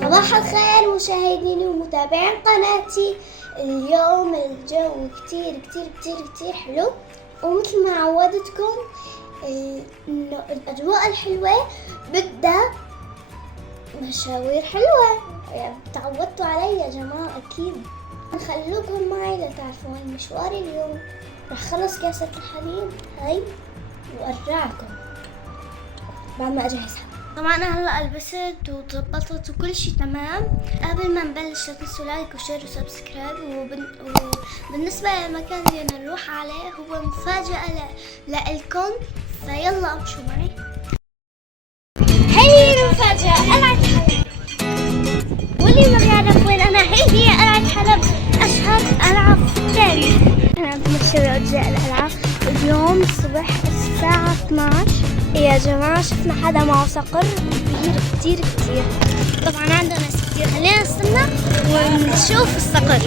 صباح الخير مشاهديني ومتابعين قناتي. اليوم الجو كتير كتير كتير كتير حلو، ومثل ما عودتكم انه الاجواء الحلوة بدها مشاوير حلوة. يعني تعودتوا علي يا جماعة اكيد. خلوكم معي لتعرفوا هاي مشواري اليوم. رح خلص كاسة الحليب هاي وارجعكم بعد ما اجهزها. طبعا انا هلا لبست وظبطت وكل شيء تمام. قبل ما نبلش لا تنسوا لايك وشير وسبسكرايب. وبالنسبه للمكان اللي نروح عليه هو مفاجاه لإلكم، فيلا امشوا معي. هي المفاجاه قلعة حلب، واللي ما بيعرف وين انا هي قلعة حلب، اشهر قلعه في التاريخ. انا بمشي لاجزاء القلعه. اليوم الصبح الساعه 12 يا جماعة شفنا حدا معه صقر كبير كتير كتير. طبعا عندنا ناس كتير، خلينا نستنى ونشوف الصقر.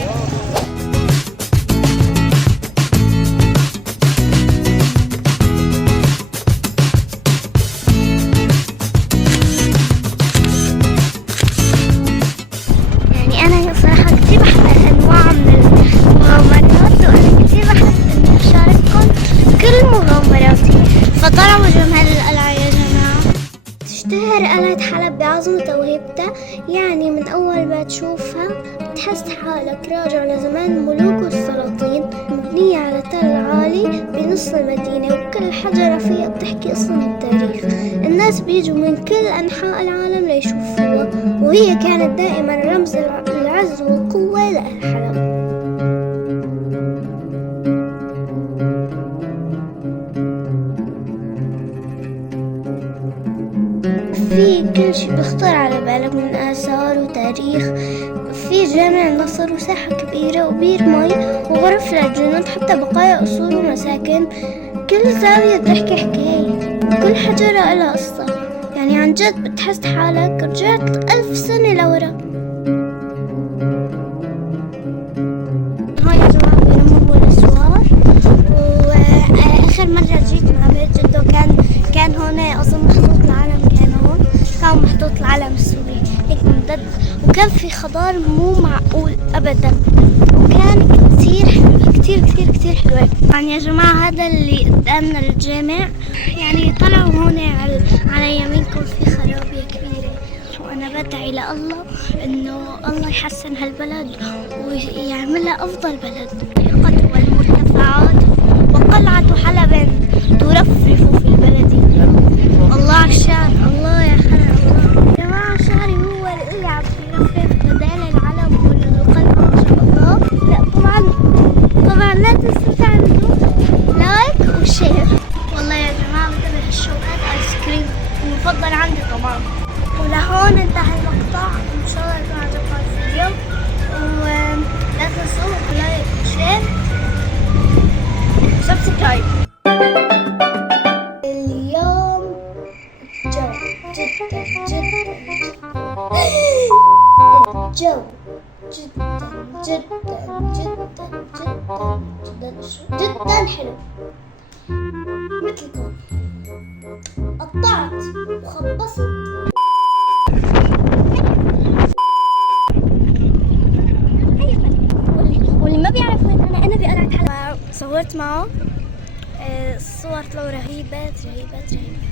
يعني أنا صراحة كتير بحب الأنواع من المغامرات، وأنا كتير بحب إني أشارككم كل مغامراتي. فطلعوا جمال القلعة يا جماعة. تشتهر قلعة حلب بعظمتها وهيبتها، يعني من أول ما تشوفها بتحس حالك راجع لزمان الملوك والسلاطين. مبنية على تل عالي بنص المدينة، وكل حجرة فيها بتحكي قصة من التاريخ. الناس بيجوا من كل أنحاء العالم ليشوفوها، وهي كانت دائما رمز العز والقوة لأهل حلب. في كل شيء بيخطر على بالك من آثار وتاريخ. في جامع النصر وساحة كبيرة وبير مي وغرف للجنود، حتى بقايا أصول ومساكن. كل زاوية بتحكي حكاية، وكل حجرة لها قصة. يعني عن جد بتحس حالك رجعت 1000 سنة لورا. هاي يا جماعة بيرموا الأسوار. وآخر مرة جيت مع بيت جدو كان هون أظن محطوط العالم، كان محطوط العلم السوري هيك ممتد، وكان في خضار مو معقول ابدا، وكان كتير حلو كتير كتير كتير حلوة. يعني يا جماعة هذا اللي قدامنا الجامع. يعني طلعوا هون على يمينكم في خرابية كبيرة، وانا بدعي لله انه الله يحسن هالبلد ويعملها افضل بلد. القد والمرتفعات وقلعة حلب ترفرف في البلد. الله على الشعر، الله يا حلب، الله يا جماعة. شعري هو اللي عم يرفرف بدال العلم والقلعة ما شاء الله. لا طبعا لا تنسوا تعملوا لايك وشير. والله يا جماعة بنتبه الشوكات ايس كريم المفضل عندي طبعا. ولهون انتهى المقطع. ان شاء الله يكون عجبكم الفيديو، ولا تنسوا لايك وشير وسبسكرايب. اليوم الجو جدا جدا الجو جدا جدا جدا جدا جدا جدا حلو. مثلكم قطعت وخبصت. واللي ما بيعرف وين انا بقلعة حلب. صورت معه الصور لو رهيبات رهيبات رهيبات.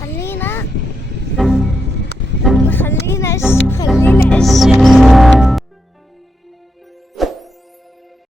خلينا ايش